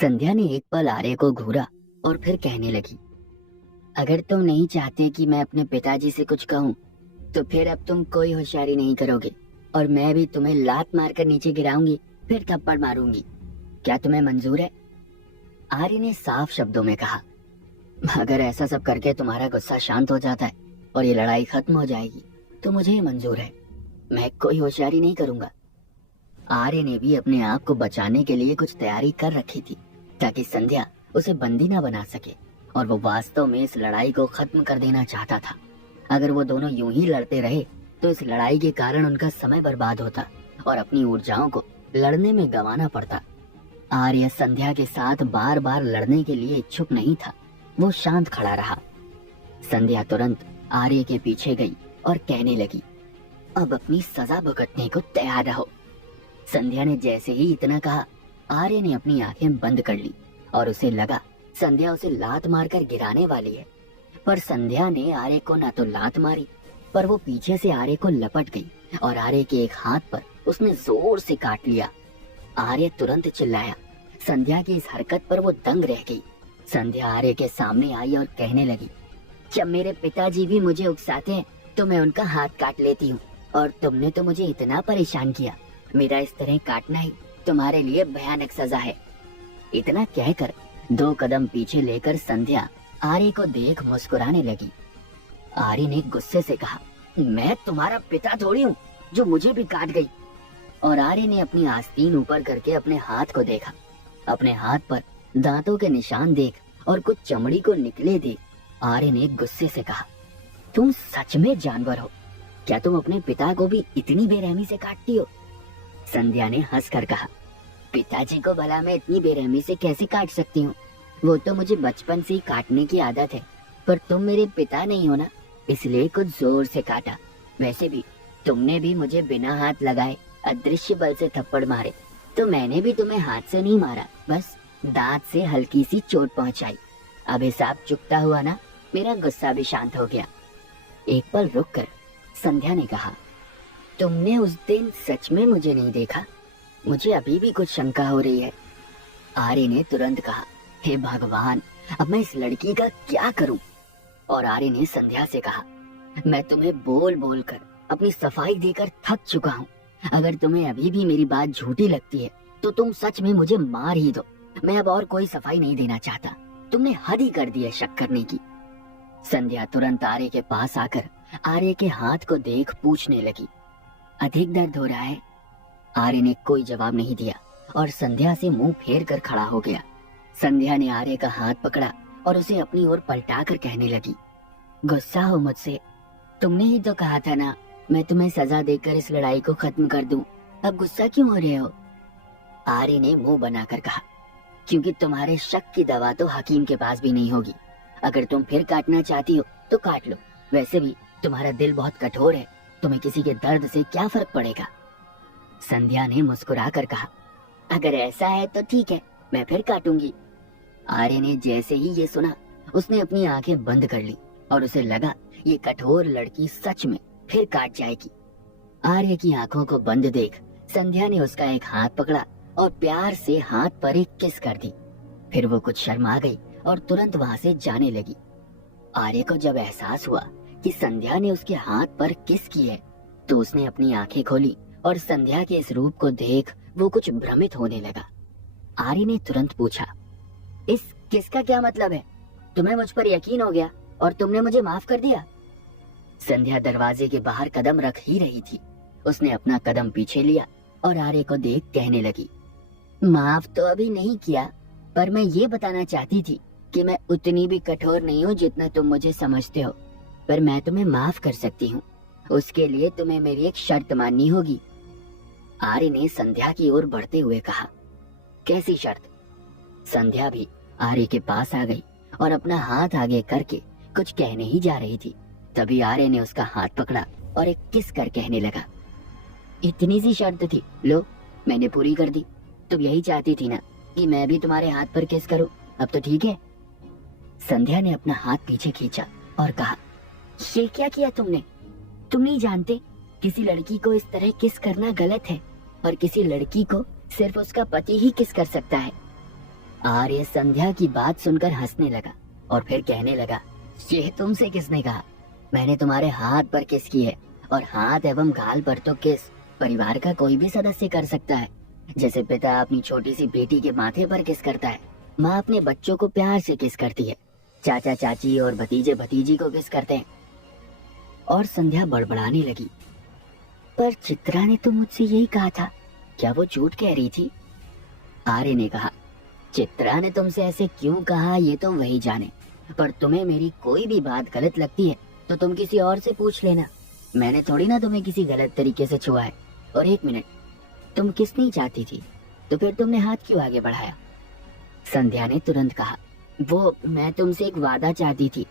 संध्या ने एक पल आर्य को घूरा और फिर कहने लगी, अगर तुम नहीं चाहते कि मैं अपने पिताजी से कुछ कहूँ तो फिर अब तुम कोई होशियारी नहीं करोगे और मैं भी तुम्हें लात मारकर नीचे गिराऊंगी, फिर थप्पड़ मारूंगी। क्या तुम्हें मंजूर है? आर्य ने साफ शब्दों में कहा। अगर ऐसा सब करके तुम्हारा गुस्सा शांत हो जाता है और ये लड़ाई खत्म हो जाएगी तो मुझे ये मंजूर है। मैं कोई होशियारी नहीं करूंगा। आर्य ने भी अपने आप को बचाने के लिए कुछ तैयारी कर रखी थी ताकि संध्या उसे बंदी न बना सके, और वो वास्तव में इस लड़ाई को खत्म कर देना चाहता था। अगर वो दोनों यूं ही लड़ते रहे तो इस लड़ाई के कारण उनका समय बर्बाद होता और अपनी ऊर्जाओं को लड़ने में गंवाना पड़ता। आर्य संध्या के साथ बार बार लड़ने के लिए इच्छुक नहीं था। वो शांत खड़ा रहा। संध्या तुरंत आर्य के पीछे गई और कहने लगी, अब अपनी सजा भुगतने को तैयार रहो। संध्या ने जैसे ही इतना कहा, आर्य ने अपनी आंखें बंद कर ली और उसे लगा संध्या उसे लात मारकर गिराने वाली है। पर संध्या ने आर्य को न तो लात मारी, पर वो पीछे से आर्य को लपट गई और आर्य के एक हाथ पर उसने जोर से काट लिया। आर्य तुरंत चिल्लाया। संध्या की इस हरकत पर वो दंग रह गई। संध्या आर्य के सामने आई और कहने लगी, जब मेरे पिताजी भी मुझे उकसाते हैं तो मैं उनका हाथ काट लेती हूँ, और तुमने तो मुझे इतना परेशान किया, मेरा इस तरह काटना ही तुम्हारे लिए भयानक सजा है। इतना कहकर 2 कदम पीछे लेकर संध्या आर्य को देख मुस्कुराने लगी। आर्य ने गुस्से से कहा, मैं तुम्हारा पिता थोड़ी हूँ जो मुझे भी काट गई। और आर्य ने अपनी आस्तीन ऊपर करके अपने हाथ को देखा। अपने हाथ पर दांतों के निशान देख और कुछ चमड़ी को निकले देख आर्य ने गुस्से से कहा, तुम सच में जानवर हो। क्या तुम अपने पिता को भी इतनी बेरहमी से काटती हो? संध्या ने हंसकर कहा, पिताजी को भला मैं इतनी बेरहमी से कैसे काट सकती हूँ? वो तो मुझे बचपन से ही काटने की आदत है, पर तुम मेरे पिता नहीं हो ना, इसलिए कुछ जोर से काटा। वैसे भी तुमने भी मुझे बिना हाथ लगाए अदृश्य बल से थप्पड़ मारे, तो मैंने भी तुम्हें हाथ से नहीं मारा, बस दांत से हल्की सी चोट पहुंचाई। अब हिसाब चुकता हुआ ना, मेरा गुस्सा भी शांत हो गया। एक पल रुककर संध्या ने कहा, तुमने उस दिन सच में मुझे नहीं देखा? मुझे अभी भी कुछ शंका हो रही है। आर्य ने तुरंत कहा, हे भगवान, अब मैं इस लड़की का क्या करूं? और आर्य ने संध्या से कहा, मैं तुम्हें बोल बोल कर अपनी सफाई देकर थक चुका हूँ। अगर तुम्हें अभी भी मेरी बात झूठी लगती है तो तुम सच में मुझे मार ही दो। मैं अब और कोई सफाई नहीं देना चाहता। तुमने हद ही कर दी है शक करने की। संध्या तुरंत आर्य के पास आकर आर्य के हाथ को देख पूछने लगी, अधिक दर्द हो रहा है? आर्य ने कोई जवाब नहीं दिया और संध्या से मुंह फेर कर खड़ा हो गया। संध्या ने आर्य का हाथ पकड़ा और उसे अपनी ओर पलटा कर कहने लगी, गुस्सा हो मुझसे? तुमने ही तो कहा था ना मैं तुम्हें सजा देकर इस लड़ाई को खत्म कर दूं। अब गुस्सा क्यों हो रहे हो? आर्य ने मुंह बनाकर कहा, क्योंकि तुम्हारे शक की दवा तो हकीम के पास भी नहीं होगी। अगर तुम फिर काटना चाहती हो तो काट लो, वैसे भी तुम्हारा दिल बहुत कठोर है, तुम्हें किसी के दर्द से क्या फर्क पड़ेगा? संध्या ने मुस्कुराकर कहा, अगर ऐसा है तो ठीक है, मैं फिर काटूंगी। आर्य ने जैसे ही ये सुना, उसने अपनी आंखें बंद कर ली और उसे लगा ये कठोर लड़की सच में फिर काट जाएगी। आर्य की आंखों को बंद देख संध्या ने उसका एक हाथ पकड़ा और प्यार से हाथ पर एक किस कर दी। फिर वो कुछ शर्मा गई और तुरंत वहां से जाने लगी। आर्य को जब एहसास हुआ कि संध्या ने उसके हाथ पर किस की है तो उसने अपनी आंखें खोली और संध्या के इस रूप को देख वो कुछ भ्रमित होने लगा। आर्य ने तुरंत पूछा, इस किस का क्या मतलब है? तुम्हें मुझ पर यकीन हो गया और तुमने मुझे माफ कर दिया? संध्या दरवाजे के बाहर कदम रख ही रही थी। उसने अपना कदम पीछे लिया और आर्य को देख कहने लगी, माफ तो अभी नहीं किया, पर मैं ये बताना चाहती थी कि मैं उतनी भी कठोर नहीं हूँ जितना तुम मुझे समझते हो, पर मैं तुम्हें माफ कर सकती हूँ। उसके लिए तुम्हें मेरी एक शर्त माननी होगी। आर्य ने संध्या की ओर बढ़ते हुए कहा, कैसी शर्त? संध्या भी आर्य के पास आ गई और अपना हाथ आगे करके कुछ कहने ही जा रही थी। तभी आर्य ने उसका हाथ पकड़ा और एक किस कर कहने लगा, इतनी सी शर्त थी, लो मैंने पूरी कर दी। तुम यही चाहती थी ना कि मैं भी तुम्हारे हाथ पर किस करूं, अब तो ठीक है। संध्या ने अपना हाथ पीछे खींचा और कहा, ये क्या किया तुमने? तुम नहीं जानते किसी लड़की को इस तरह किस करना गलत है और किसी लड़की को सिर्फ उसका पति ही किस कर सकता है। आर्य संध्या की बात सुनकर हंसने लगा और फिर कहने लगा, ये तुमसे किसने कहा? मैंने तुम्हारे हाथ पर किस की है, और हाथ एवं गाल पर तो किस परिवार का कोई भी सदस्य कर सकता है। जैसे पिता अपनी छोटी सी बेटी के माथे पर किस करता है, माँ अपने बच्चों को प्यार से किस करती है, चाचा चाची और भतीजे भतीजी को किस करते हैं। और संध्या बड़बड़ाने लगी, पर चित्रा ने तो मुझसे यही कहा था, क्या वो झूठ कह रही थी? आर्य ने कहा, चित्रा ने तुमसे ऐसे क्यों कहा ये तो वही जाने, पर तुम्हें मेरी कोई भी बात गलत लगती है तो तुम किसी और से पूछ लेना। मैंने थोड़ी ना तुम्हें किसी गलत तरीके से छुआ है। और एक मिनट, तुम किस नहीं चाहती थी तो फिर तुमने हाथ क्यों आगे बढ़ाया? संध्या ने तुरंत कहा, वो मैं तुमसे एक वादा चाहती थी,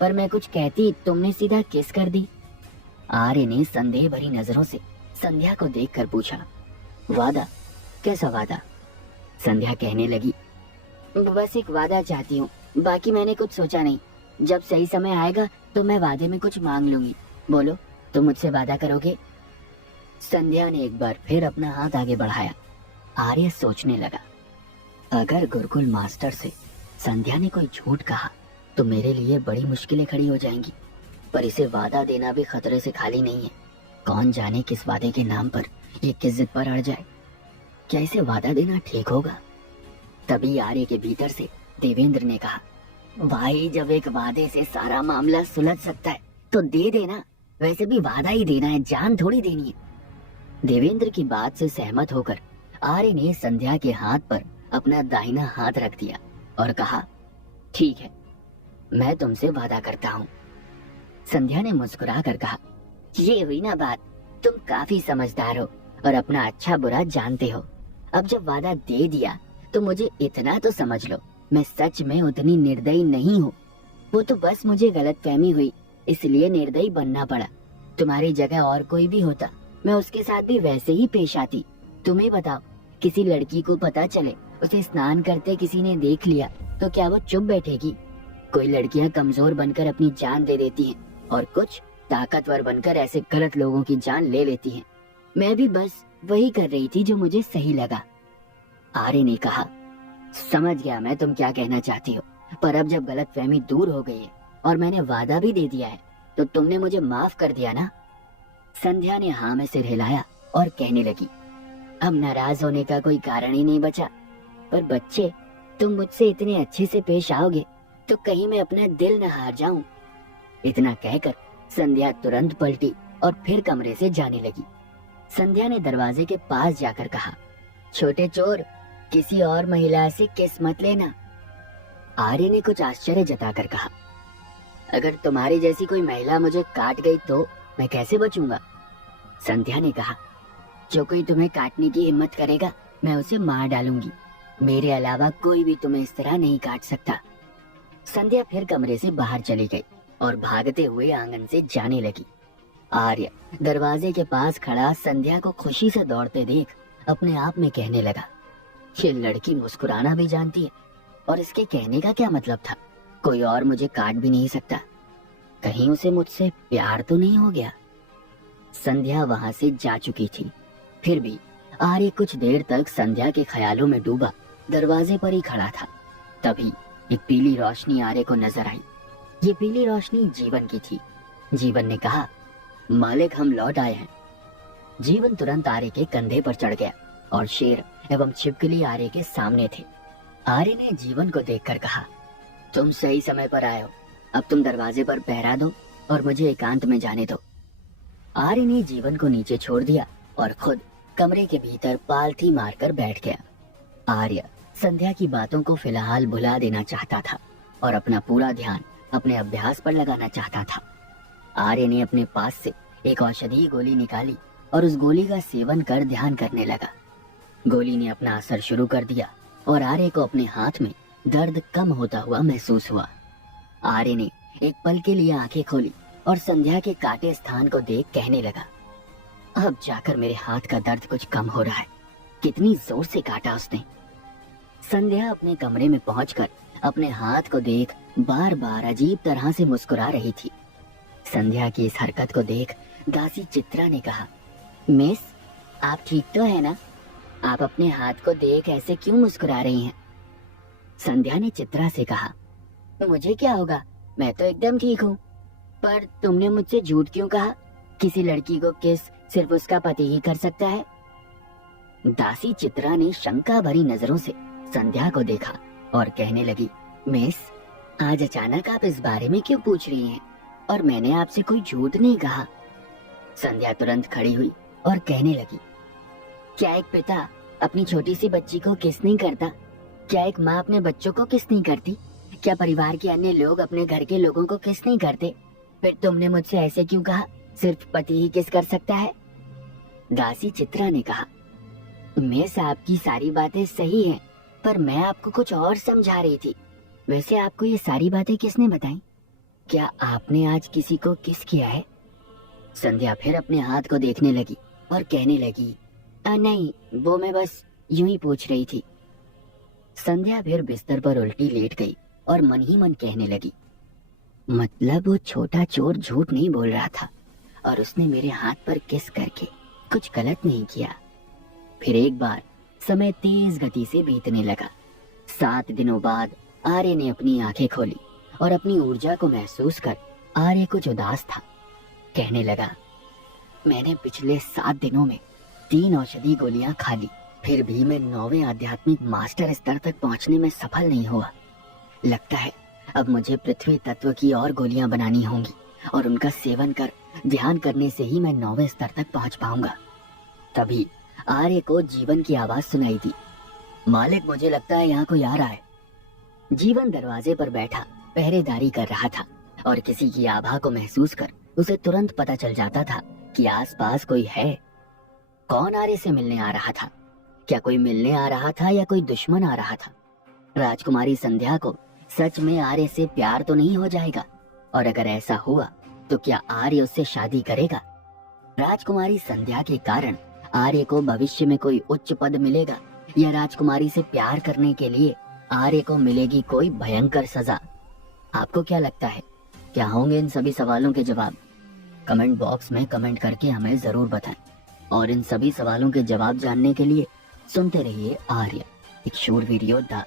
पर मैं कुछ कहती तुमने सीधा किस कर दी। आर्य ने संदेह भरी नजरों से संध्या को देखकर पूछा, वादा? कैसा वादा? संध्या कहने लगी, बस एक वादा चाहती हूँ, बाकी मैंने कुछ सोचा नहीं। जब सही समय आएगा तो मैं वादे में कुछ मांग लूंगी। बोलो, तुम मुझसे वादा करोगे? संध्या ने एक बार फिर अपना हाथ आगे बढ़ाया। आर्य सोचने लगा, अगर गुरुकुल मास्टर से संध्या ने कोई झूठ कहा तो मेरे लिए बड़ी मुश्किलें खड़ी हो जाएंगी, पर इसे वादा देना भी खतरे से खाली नहीं है। कौन जाने किस वादे के नाम पर ये किस जिद पर अड़ जाए। क्या इसे वादा देना ठीक होगा? तभी आर्य के भीतर से देवेंद्र ने कहा, भाई जब एक वादे से सारा मामला सुलझ सकता है तो दे देना। वैसे भी वादा ही देना है, जान थोड़ी देनी है। देवेंद्र की बात से सहमत होकर आर्य ने संध्या के हाथ पर अपना दाहिना हाथ रख दिया और कहा, ठीक है, मैं तुमसे वादा करता हूँ। संध्या ने मुस्कुरा कर कहा, ये हुई ना बात, तुम काफी समझदार हो और अपना अच्छा बुरा जानते हो। अब जब वादा दे दिया तो मुझे इतना तो समझ लो, मैं सच में उतनी निर्दयी नहीं हूँ। वो तो बस मुझे गलतफहमी हुई, इसलिए निर्दयी बनना पड़ा। तुम्हारी जगह और कोई भी होता, मैं उसके साथ भी वैसे ही पेश आती। तुम्हें बताओ, किसी लड़की को पता चले उसे स्नान करते किसी ने देख लिया तो क्या वो चुप बैठेगी? कोई लड़कियां कमजोर बनकर अपनी जान दे देती हैं और कुछ ताकतवर बनकर ऐसे गलत लोगों की जान ले लेती हैं। मैं भी बस वही कर रही थी जो मुझे सही लगा। आर्य ने कहा, समझ गया मैं तुम क्या कहना चाहती हो, पर अब जब गलतफहमी दूर हो गई है और मैंने वादा भी दे दिया है तो तुमने मुझे माफ कर दिया ना? संध्या ने हाँ में सिर हिलाया और कहने लगी, अब नाराज होने का कोई कारण ही नहीं बचा। पर बच्चे, तुम मुझसे इतने अच्छे से पेश आओगे तो कहीं मैं अपना दिल न हार जाऊं। इतना कहकर संध्या तुरंत पलटी और फिर कमरे से जाने लगी। संध्या ने दरवाजे के पास जाकर कहा, छोटे चोर, किसी और महिला से किस मत लेना। आर्य ने कुछ आश्चर्य जताकर कहा, अगर तुम्हारी जैसी कोई महिला मुझे काट गई तो मैं कैसे बचूंगा? संध्या ने कहा, जो कोई तुम्हें काटने की हिम्मत करेगा मैं उसे मार डालूंगी। मेरे अलावा कोई भी तुम्हें इस तरह नहीं काट सकता। संध्या फिर कमरे से बाहर चली गई और भागते हुए आंगन से जाने लगी। आर्य दरवाजे के पास खड़ा संध्या को खुशी से दौड़ते देख अपने आप में कहने लगा, ये लड़की मुस्कुराना भी जानती है, और इसके कहने का क्या मतलब था? कोई और मुझे काट भी नहीं सकता। कहीं उसे मुझसे प्यार तो नहीं हो गया? संध्या वहां से जा चुकी थी, फिर भी आर्य कुछ देर तक संध्या के ख्यालों में डूबा दरवाजे पर ही खड़ा था। तभी एक पीली रोशनी आर्य को नजर आई। ये पीली रोशनी जीवन की थी। जीवन ने कहा, मालिक हम लौट आए हैं। जीवन तुरंत आर्य के कंधे पर चढ़ गया और शेर एवं छिपकली आर्य के सामने थे। आर्य ने जीवन को देखकर कहा, तुम सही समय पर आए हो, अब तुम दरवाजे पर पहरा दो और मुझे एकांत में जाने दो। आर्य ने जीवन को नीचे छोड़ दिया और खुद कमरे के भीतर पालथी मारकर बैठ गया। आर्य संध्या की बातों को फिलहाल भुला देना चाहता था और अपना पूरा ध्यान अपने अभ्यास पर लगाना चाहता था। आर्य ने अपने पास से एक औषधि गोली निकाली और उस गोली का सेवन कर ध्यान करने लगा। गोली ने अपना असर शुरू कर दिया और आर्य को अपने हाथ में दर्द कम होता हुआ महसूस हुआ। आर्य ने एक पल के लिए आंखें खोली और संध्या के काटे स्थान को देख कहने लगा, अब जाकर मेरे हाथ का दर्द कुछ कम हो रहा है। कितनी जोर से काटा उसने। संध्या अपने कमरे में पहुंचकर अपने हाथ को देख बार बार अजीब तरह से मुस्कुरा रही थी। संध्या की इस हरकत को देख दासी चित्रा ने कहा, मिस, आप ठीक तो है ना? आप अपने हाथ को देख ऐसे क्यों मुस्कुरा रही हैं? संध्या ने चित्रा से कहा, मुझे क्या होगा, मैं तो एकदम ठीक हूँ। पर तुमने मुझसे झूठ क्यों कहा? किसी लड़की को किस सिर्फ उसका पति ही कर सकता है? दासी चित्रा ने शंका भरी नजरों से संध्या को देखा और कहने लगी, मिस, आज अचानक आप इस बारे में क्यों पूछ रही हैं? और मैंने आपसे कोई झूठ नहीं कहा। संध्या तुरंत खड़ी हुई और कहने लगी, क्या एक पिता अपनी छोटी सी बच्ची को किस नहीं करता? क्या एक माँ अपने बच्चों को किस नहीं करती? क्या परिवार के अन्य लोग अपने घर के लोगों को किस नहीं करते? फिर तुमने मुझसे ऐसे क्यों कहा, सिर्फ पति ही किस कर सकता है? दासी चित्रा ने कहा, मिस, आपकी सारी बातें सही हैं, पर मैं आपको कुछ और समझा रही थी। वैसे आपको ये सारी बातें किसने बताई? क्या आपने आज किसी को किस किया है? संध्या फिर अपने हाथ को देखने लगी और कहने लगी, नहीं, वो मैं बस यूं ही पूछ रही थी। संध्या फिर बिस्तर पर उल्टी लेट गई और मन ही मन कहने लगी, मतलब वो छोटा चोर झूठ नहीं बोल रहा था और उसने मेरे हाथ पर किस करके कुछ गलत नहीं किया। फिर एक बार समय तेज गति से बीतने लगा। 7 दिनों बाद आर्य ने अपनी आंखें खोली और अपनी ऊर्जा को महसूस कर आर्य कुछ उदास था। कहने लगा, मैंने पिछले 7 दिनों में 3 औषधि गोलियां खा ली, फिर भी मैं 9वें आध्यात्मिक मास्टर स्तर तक पहुंचने में सफल नहीं हुआ। लगता है अब मुझे पृथ्वी तत्व की और गोलियां बनानी होंगी और उनका सेवन कर ध्यान करने से ही मैं 9वें स्तर तक पहुंच पाऊंगा। तभी आर्य को जीवन की आवाज सुनाई दी, मालिक, मुझे लगता है यहाँ कोई आ रहा है। जीवन दरवाजे पर बैठा पहरेदारी कर रहा था और किसी की आभा को महसूस कर उसे तुरंत पता चल जाता था कि आसपास कोई है। कौन आर्य से मिलने आ रहा था? क्या कोई मिलने आ रहा था या कोई दुश्मन आ रहा था? राजकुमारी संध्या को सच में आर्य से प्यार तो नहीं हो जाएगा? और अगर ऐसा हुआ तो क्या आर्य उससे शादी करेगा? राजकुमारी संध्या के कारण आर्य को भविष्य में कोई उच्च पद मिलेगा या राजकुमारी से प्यार करने के लिए आर्य को मिलेगी कोई भयंकर सजा? आपको क्या लगता है, क्या होंगे इन सभी सवालों के जवाब? कमेंट बॉक्स में कमेंट करके हमें जरूर बताएं। और इन सभी सवालों के जवाब जानने के लिए सुनते रहिए आर्य, एक शोर वीडियो द